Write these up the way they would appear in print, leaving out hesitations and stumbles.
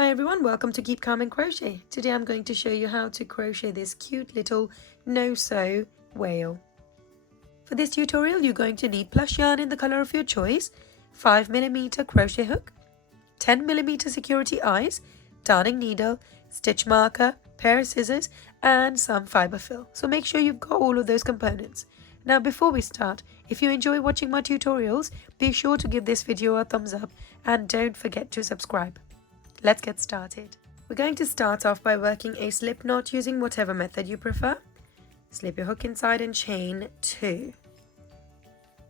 Hi everyone, welcome to Keep Calm and Crochet. Today I'm going to show you how to crochet this cute little no-sew whale. For this tutorial you're going to need plush yarn in the color of your choice, 5mm crochet hook, 10mm security eyes, darning needle, stitch marker, pair of scissors and some fiber fill. So make sure you've got all of those components. Now before we start, if you enjoy watching my tutorials, be sure to give this video a thumbs up and don't forget to subscribe. Let's get started. We're going to start off by working a slip knot using whatever method you prefer. Slip your hook inside and chain 2.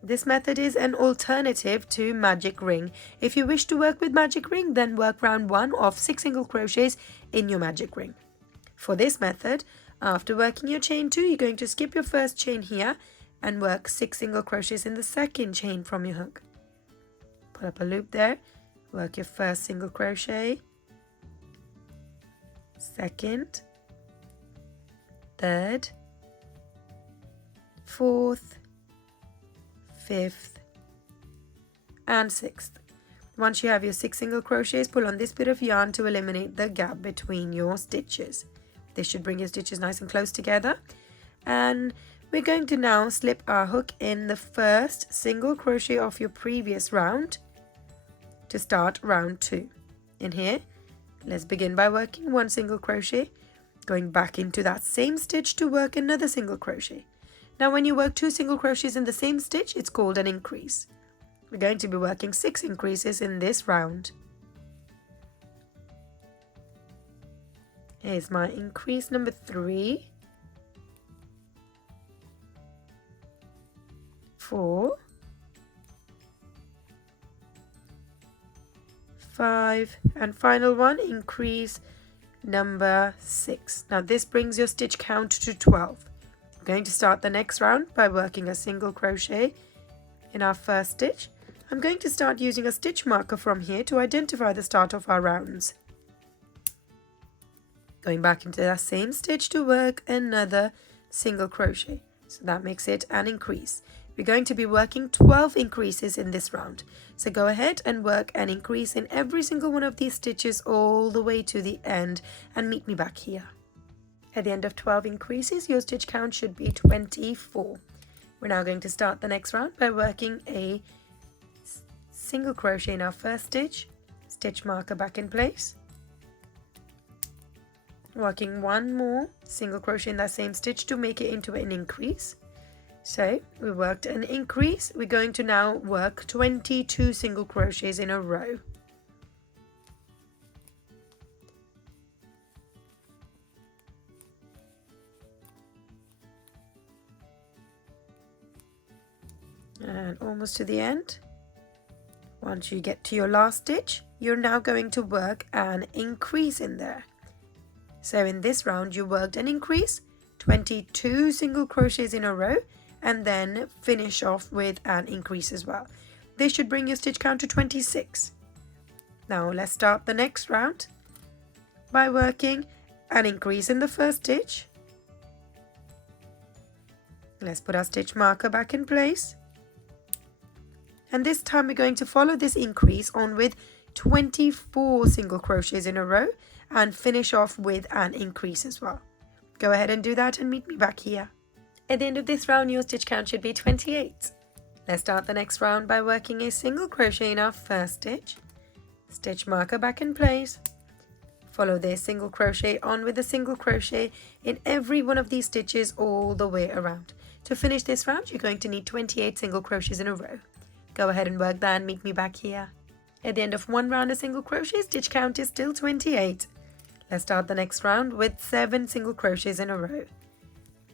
This method is an alternative to magic ring. If you wish to work with magic ring, then work round 1 of 6 single crochets in your magic ring. For this method, after working your chain 2, you're going to skip your first chain here and work 6 single crochets in the second chain from your hook. Put up a loop there. Work your first single crochet, second, third, fourth, fifth, and sixth. Once you have your 6 single crochets, pull on this bit of yarn to eliminate the gap between your stitches. This should bring your stitches nice and close together. And we're going to now slip our hook in the first single crochet of your previous round to start round 2. In here, let's begin by working 1 single crochet, going back into that same stitch to work another single crochet. Now when you work 2 single crochets in the same stitch, it's called an increase. We're going to be working 6 increases in this round. Here's my increase number 3, 4, 5, and final one, increase number 6. Now this brings your stitch count to 12. I'm going to start the next round by working a single crochet in our first stitch. I'm going to start using a stitch marker from here to identify the start of our rounds. Going back into that same stitch to work another single crochet. So that makes it an increase. We're going to be working 12 increases in this round. So go ahead and work an increase in every single one of these stitches all the way to the end and meet me back here. At the end of 12 increases, your stitch count should be 24. We're now going to start the next round by working a single crochet in our first stitch, stitch marker back in place, working 1 more single crochet in that same stitch to make it into an increase. So we worked an increase. We're going to now work 22 single crochets in a row. And almost to the end. Once you get to your last stitch, you're now going to work an increase in there. So in this round you worked an increase, 22 single crochets in a row, and then finish off with an increase as well. This should bring your stitch count to 26. Now let's start the next round by working an increase in the first stitch. Let's put our stitch marker back in place. And this time we're going to follow this increase on with 24 single crochets in a row and finish off with an increase as well. Go ahead and do that and meet me back here. At the end of this round, your stitch count should be 28. Let's start the next round by working a single crochet in our first stitch. Stitch marker back in place. Follow this single crochet on with a single crochet in every one of these stitches all the way around. To finish this round, you're going to need 28 single crochets in a row. Go ahead and work that and meet me back here. At the end of 1 round of single crochet, stitch count is still 28. Let's start the next round with 7 single crochets in a row.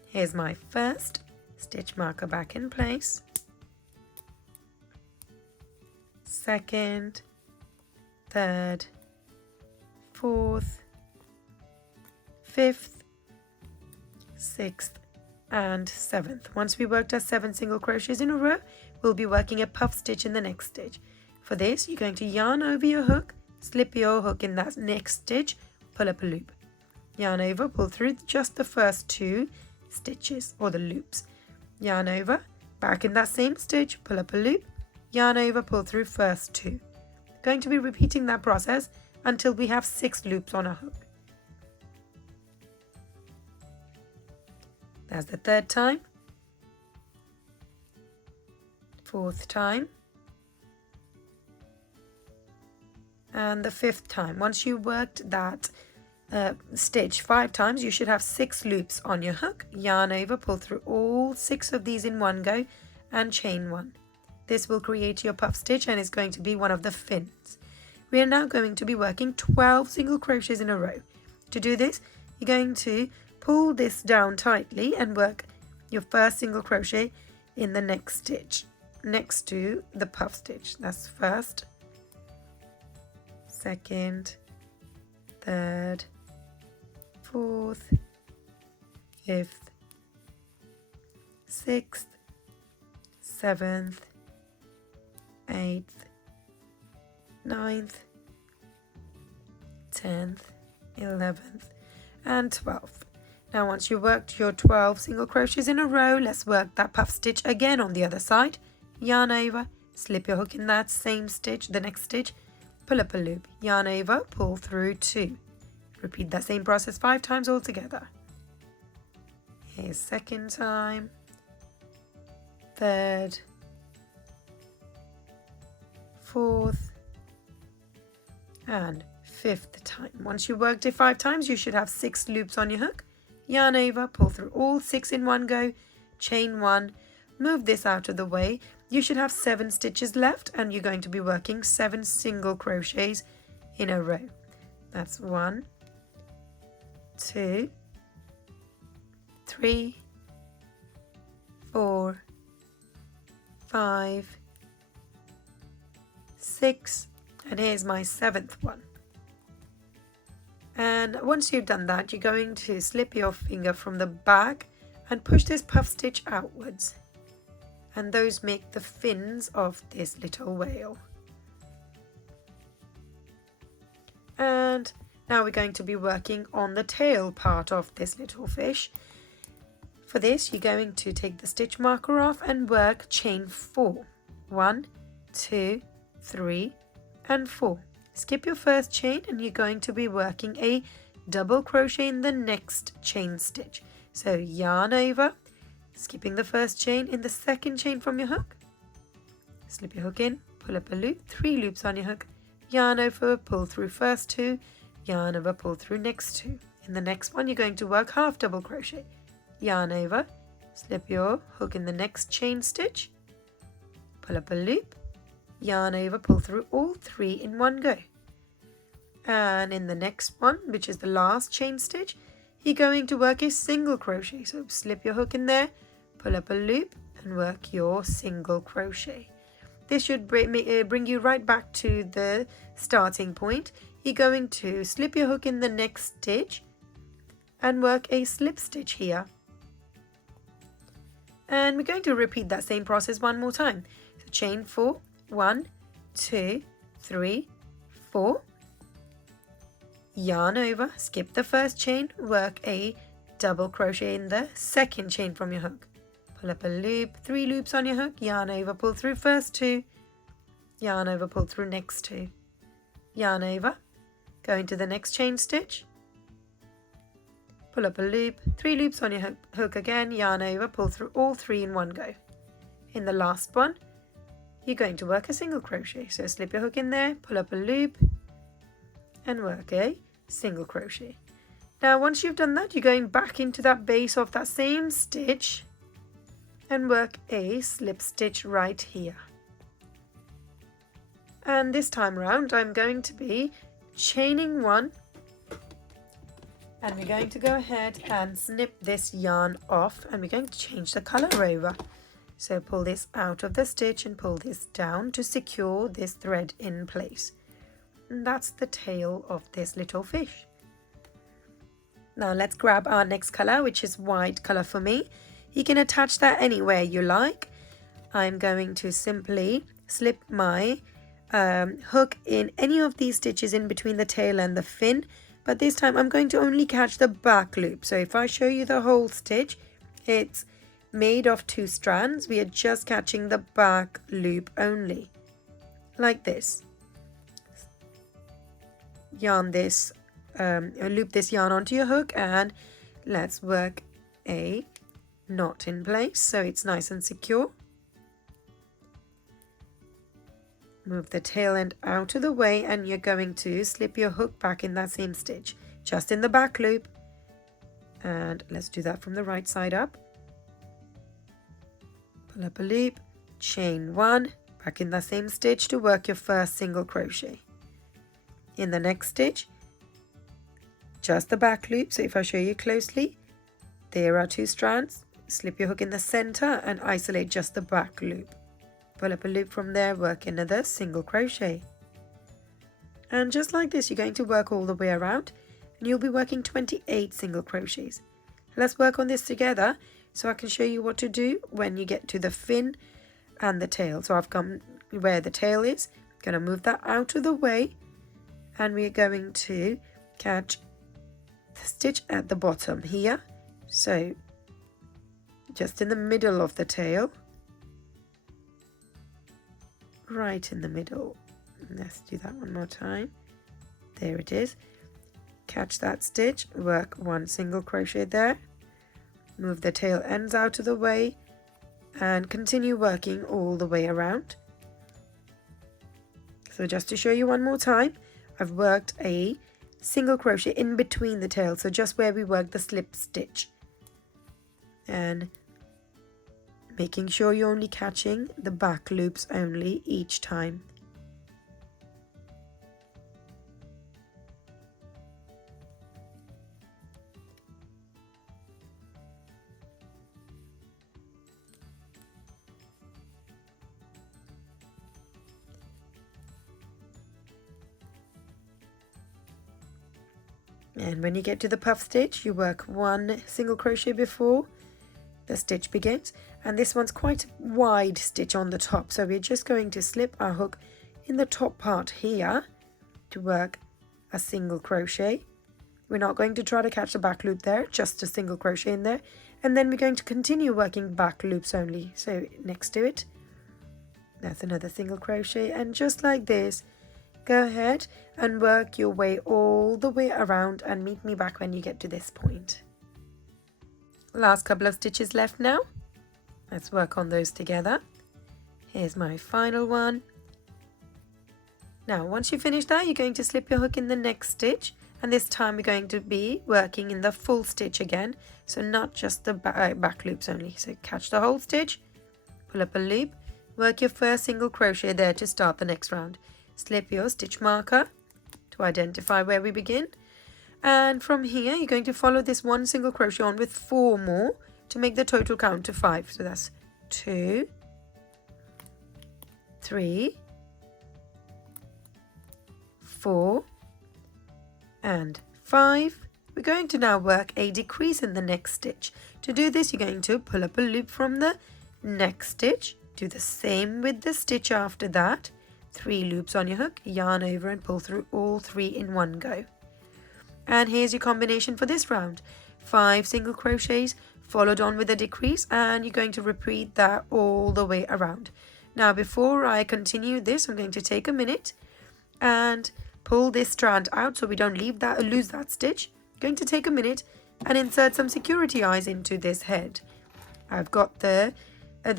Here's my first, stitch marker back in place, second, third, fourth, fifth, sixth, and 7th. Once we worked our 7 single crochets in a row, we'll be working a puff stitch in the next stitch. For this, you're going to yarn over your hook, slip your hook in that next stitch, pull up a loop. Yarn over, pull through just the first 2 stitches or the loops. Yarn over, back in that same stitch, pull up a loop, yarn over, pull through first 2. Going to be repeating that process until we have 6 loops on our hook. That's the 3rd time, 4th time, and the 5th time. Once you worked that stitch 5 times, you should have 6 loops on your hook. Yarn over, pull through all 6 of these in one go and chain 1. This will create your puff stitch and is going to be one of the fins. We are now going to be working 12 single crochets in a row. To do this, you're going to pull this down tightly and work your first single crochet in the next stitch next to the puff stitch. That's 1st, 2nd, 3rd, 4th, 5th, 6th, 7th, 8th, 9th, 10th, 11th, and 12th. Now once you worked your 12 single crochets in a row, let's work that puff stitch again on the other side. Yarn over, slip your hook in that same stitch, the next stitch, pull up a loop, yarn over, pull through 2. Repeat that same process 5 times all together. Here's 2nd time, 3rd, 4th, and 5th time. Once you worked it 5 times, you should have 6 loops on your hook. Yarn over, pull through all 6 in one go, chain 1, move this out of the way. You should have 7 stitches left and you're going to be working 7 single crochets in a row. That's 1, 2, 3, 4, 5, 6, and here's my 7th one. And once you've done that, you're going to slip your finger from the back and push this puff stitch outwards. And those make the fins of this little whale. And now we're going to be working on the tail part of this little fish. For this, you're going to take the stitch marker off and work chain 4. 1, 2, 3, and 4. Skip your first chain and you're going to be working a double crochet in the next chain stitch. So yarn over, skipping the first chain in the second chain from your hook, slip your hook in, pull up a loop, 3 loops on your hook, yarn over, pull through first 2, yarn over, pull through next 2. In the next one you're going to work half double crochet, yarn over, slip your hook in the next chain stitch, pull up a loop, yarn over, pull through all 3 in one go. And in the next one, which is the last chain stitch, you're going to work a single crochet. So slip your hook in there, pull up a loop and work your single crochet. This should bring you right back to the starting point. You're going to slip your hook in the next stitch and work a slip stitch here. And we're going to repeat that same process one more time. So chain 4, 1, 2, 3, 4. Yarn over, skip the first chain, work a double crochet in the second chain from your hook. Pull up a loop, 3 loops on your hook, yarn over, pull through first 2, yarn over, pull through next 2, yarn over, go into the next chain stitch, pull up a loop, 3 loops on your hook again, yarn over, pull through all 3 in one go. In the last one, you're going to work a single crochet. So slip your hook in there, pull up a loop and work a single crochet. Now once you've done that, you're going back into that base of that same stitch and work a slip stitch right here. And this time around I'm going to be chaining 1 and we're going to go ahead and snip this yarn off and we're going to change the color over. So pull this out of the stitch and pull this down to secure this thread in place. And that's the tail of this little fish. Now let's grab our next color, which is white color for me. You can attach that anywhere you like. I'm going to simply slip my hook in any of these stitches in between the tail and the fin, but this time I'm going to only catch the back loop. So if I show you the whole stitch, it's made of 2 strands. We are just catching the back loop only, like this. yarn this, loop this yarn onto your hook, and let's work a knot in place so it's nice and secure. Move the tail end out of the way, and you're going to slip your hook back in that same stitch, just in the back loop. And let's do that from the right side up. Pull up a loop, chain 1, back in that same stitch to work your first single crochet. In the next stitch, just the back loop. So if I show you closely, there are 2 strands. Slip your hook in the center and isolate just the back loop. Pull up a loop from there, work another single crochet. And just like this, you're going to work all the way around, and you'll be working 28 single crochets. Let's work on this together so I can show you what to do when you get to the fin and the tail. So I've come where the tail is, going to move that out of the way, and we're going to catch the stitch at the bottom here. So just in the middle of the tail, right in the middle. Let's do that one more time. There it is. Catch that stitch, work 1 single crochet there, move the tail ends out of the way, and continue working all the way around. So just to show you one more time, I've worked a single crochet in between the tail, so just where we worked the slip stitch, and making sure you're only catching the back loops only each time. And when you get to the puff stitch, you work 1 single crochet before the stitch begins, and this one's quite a wide stitch on the top, so we're just going to slip our hook in the top part here to work a single crochet. We're not going to try to catch the back loop there, just a single crochet in there, and then we're going to continue working back loops only. So next to it, that's another single crochet, and just like this, go ahead and work your way all the way around, and meet me back when you get to this point. Last couple of stitches left now. Let's work on those together. Here's my final one. Now once you finish that, you're going to slip your hook in the next stitch, and this time we're going to be working in the full stitch again, so not just the back loops only. So catch the whole stitch, pull up a loop, work your first single crochet there to start the next round. Slip your stitch marker to identify where we begin, and from here you're going to follow this 1 single crochet on with 4 more to make the total count to 5. So that's 2, 3, 4 and 5. We're going to now work a decrease in the next stitch. To do this, you're going to pull up a loop from the next stitch, do the same with the stitch after that, 3 loops on your hook, yarn over and pull through all 3 in one go. And here's your combination for this round: 5 single crochets followed on with a decrease, and you're going to repeat that all the way around. Now before I continue this, I'm going to take a minute and pull this strand out so we don't lose that stitch. I'm going to take a minute and insert some security eyes into this head. I've got the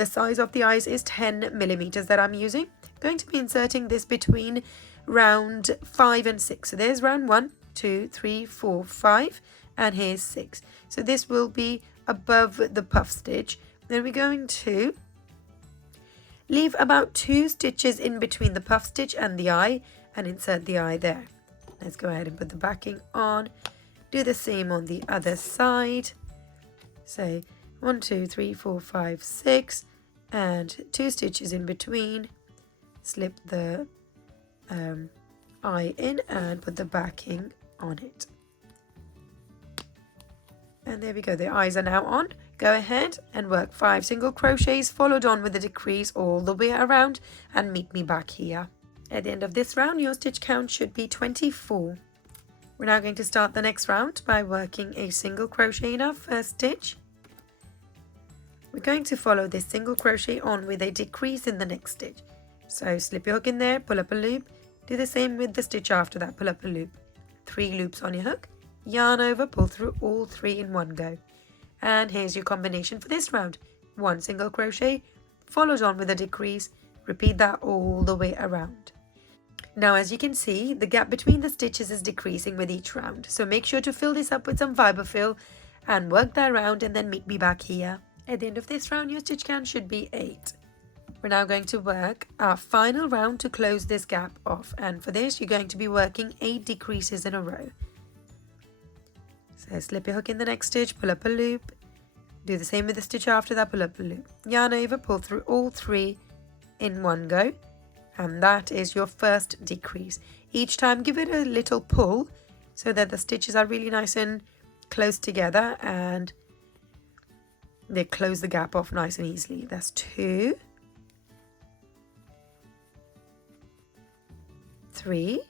size of the eyes is 10 millimeters that I'm using. I'm going to be inserting this between round 5 and 6. So there's round 1, 2, 3, 4, 5, and here's 6. So this will be above the puff stitch. Then we're going to leave about 2 stitches in between the puff stitch and the eye, and insert the eye there. Let's go ahead and put the backing on. Do the same on the other side. So 1, 2, 3, 4, 5, 6, and 2 stitches in between. Slip the eye in and put the backing on it. And there we go, the eyes are now on. Go ahead and work 5 single crochets followed on with a decrease all the way around, and meet me back here. At the end of this round, your stitch count should be 24. We're now going to start the next round by working a single crochet in our first stitch. We're going to follow this single crochet on with a decrease in the next stitch. So slip your hook in there, pull up a loop, do the same with the stitch after that, pull up a loop. 3 loops on your hook, yarn over, pull through all 3 in one go. And here's your combination for this round. 1 single crochet, followed on with a decrease, repeat that all the way around. Now as you can see, the gap between the stitches is decreasing with each round, so make sure to fill this up with some fiber fill and work that round, and then meet me back here. At the end of this round your stitch count should be 8. We're now going to work our final round to close this gap off, and for this you're going to be working 8 decreases in a row. So slip your hook in the next stitch, pull up a loop, do the same with the stitch after that, pull up a loop, yarn over, pull through all 3 in one go, and that is your first decrease. Each time give it a little pull so that the stitches are really nice and close together and they close the gap off nice and easily. That's 2, 3,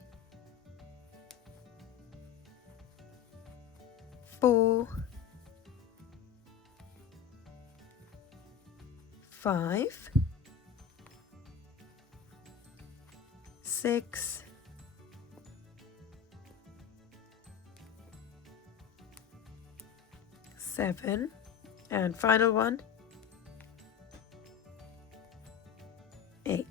4, 5, 6, 7, and final one, 8.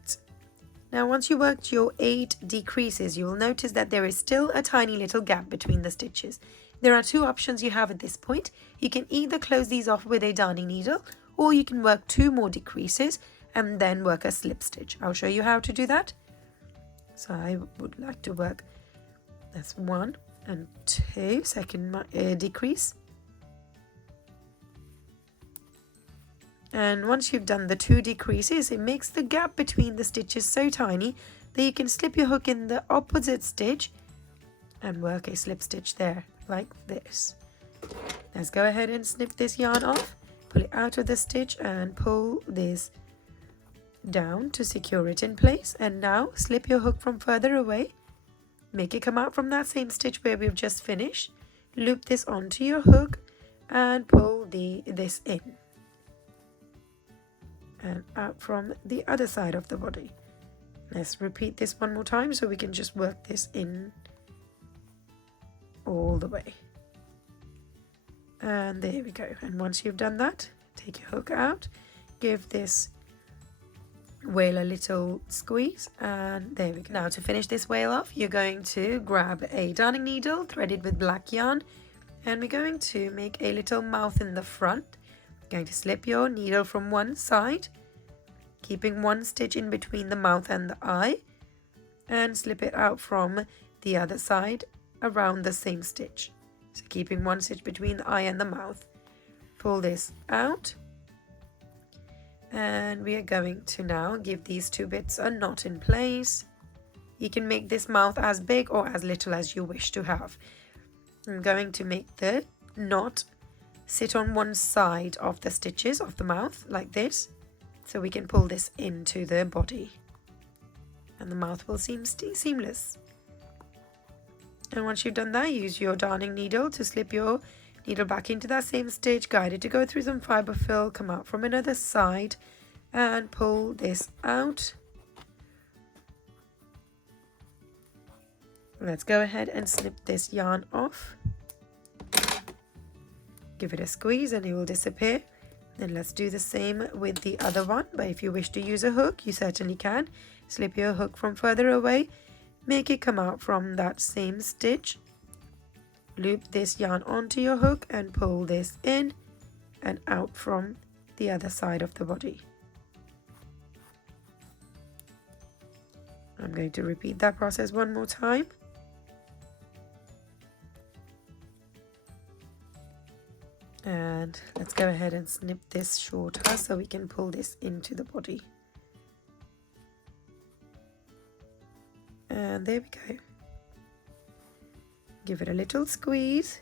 Now once you worked your 8 decreases, you will notice that there is still a tiny little gap between the stitches. There are 2 options you have at this point. You can either close these off with a darning needle, or you can work 2 more decreases and then work a slip stitch. I'll show you how to do that. So I would like to work, that's 1 and 2, second decrease. And once you've done the 2 decreases, it makes the gap between the stitches so tiny that you can slip your hook in the opposite stitch and work a slip stitch there, like this. Let's go ahead and snip this yarn off, pull it out of the stitch and pull this down to secure it in place. And now slip your hook from further away, make it come out from that same stitch where we've just finished, loop this onto your hook and pull this in and out from the other side of the body. Let's repeat this one more time so we can just work this in all the way. And there we go. And once you've done that, take your hook out, give this whale a little squeeze, and there we go. Now to finish this whale off, you're going to grab a darning needle threaded with black yarn, and we're going to make a little mouth in the front. Going to slip your needle from one side, keeping one stitch in between the mouth and the eye, and slip it out from the other side around the same stitch. So keeping one stitch between the eye and the mouth. Pull this out, and we are going to now give these 2 bits a knot in place. You can make this mouth as big or as little as you wish to have. I'm going to make the knot sit on one side of the stitches of the mouth like this, so we can pull this into the body and the mouth will seem seamless. And once you've done that, use your darning needle to slip your needle back into that same stitch, guide it to go through some fiber fill, come out from another side and pull this out. Let's go ahead and snip this yarn off. Give it a squeeze and it will disappear. Then let's do the same with the other one, but if you wish to use a hook, you certainly can. Slip your hook from further away, make it come out from that same stitch, loop this yarn onto your hook and pull this in and out from the other side of the body. I'm going to repeat that process one more time. And let's go ahead and snip this shorter so we can pull this into the body. And there we go. Give it a little squeeze.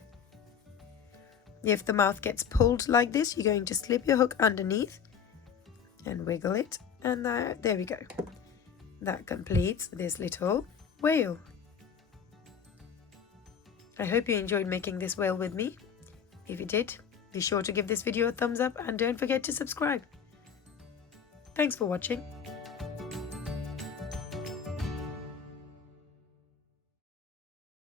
If the mouth gets pulled like this, you're going to slip your hook underneath and wiggle it. And there we go. That completes this little whale. I hope you enjoyed making this whale with me. If you did, be sure to give this video a thumbs up and don't forget to subscribe. Thanks for watching.